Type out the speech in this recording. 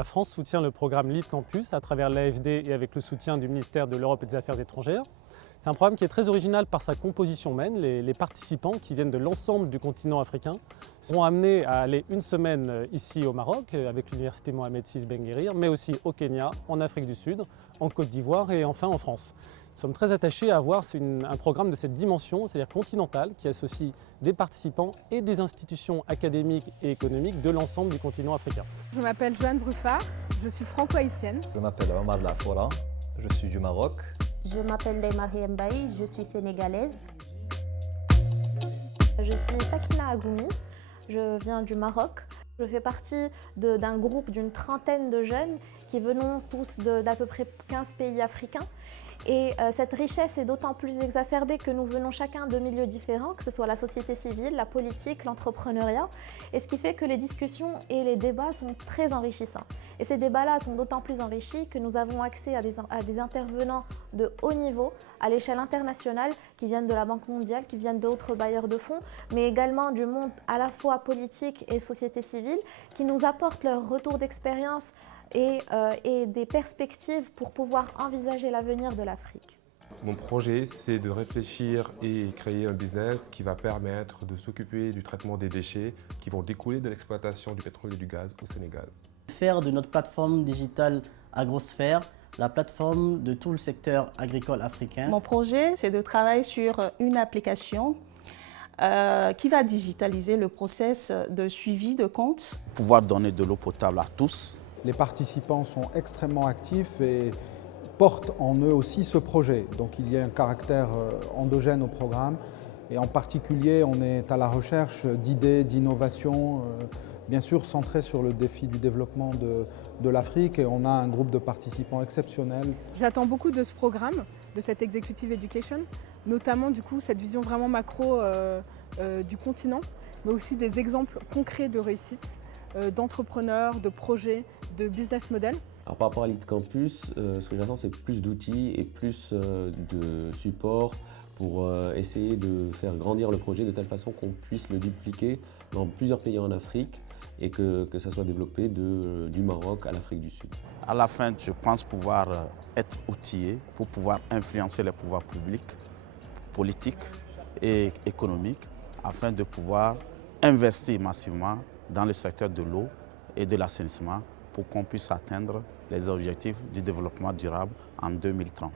La France soutient le programme Lead Campus à travers l'AFD et avec le soutien du ministère de l'Europe et des Affaires étrangères. C'est un programme qui est très original par sa composition même. Les participants qui viennent de l'ensemble du continent africain seront amenés à aller une semaine ici au Maroc avec l'université Mohamed VI Ben Guérir, mais aussi au Kenya, en Afrique du Sud, en Côte d'Ivoire et enfin en France. Nous sommes très attachés à avoir un programme de cette dimension, c'est-à-dire continentale, qui associe des participants et des institutions académiques et économiques de l'ensemble du continent africain. Je m'appelle Joanne Bruffard, je suis franco-haïtienne. Je m'appelle Omar Lafora, je suis du Maroc. Je m'appelle Marie Mbaye, je suis sénégalaise. Je suis Sakina Agoumi, je viens du Maroc. Je fais partie d'un groupe d'une trentaine de jeunes qui venons tous d'à peu près 15 pays africains. Et cette richesse est d'autant plus exacerbée que nous venons chacun de milieux différents, que ce soit la société civile, la politique, l'entrepreneuriat, et ce qui fait que les discussions et les débats sont très enrichissants. Et ces débats-là sont d'autant plus enrichis que nous avons accès à des intervenants de haut niveau, à l'échelle internationale, qui viennent de la Banque mondiale, qui viennent d'autres bailleurs de fonds, mais également du monde à la fois politique et société civile, qui nous apportent leur retour d'expérience et des perspectives pour pouvoir envisager l'avenir de l'Afrique. Mon projet, c'est de réfléchir et créer un business qui va permettre de s'occuper du traitement des déchets qui vont découler de l'exploitation du pétrole et du gaz au Sénégal. Faire de notre plateforme digitale Agrosphère la plateforme de tout le secteur agricole africain. Mon projet, c'est de travailler sur une application qui va digitaliser le process de suivi de comptes. Pouvoir donner de l'eau potable à tous. Les participants sont extrêmement actifs et portent en eux aussi ce projet. Donc il y a un caractère endogène au programme et en particulier on est à la recherche d'idées, d'innovations, bien sûr centrées sur le défi du développement de l'Afrique et on a un groupe de participants exceptionnels. J'attends beaucoup de ce programme, de cette Executive Education, notamment du coup cette vision vraiment macro du continent, mais aussi des exemples concrets de réussite, d'entrepreneurs, de projets, de business model. Alors, par rapport à Lead Campus, ce que j'attends c'est plus d'outils et plus de support pour essayer de faire grandir le projet de telle façon qu'on puisse le dupliquer dans plusieurs pays en Afrique et que ça soit développé du Maroc à l'Afrique du Sud. À la fin, je pense pouvoir être outillé pour pouvoir influencer les pouvoirs publics, politiques et économiques afin de pouvoir investir massivement dans le secteur de l'eau et de l'assainissement pour qu'on puisse atteindre les objectifs du développement durable en 2030.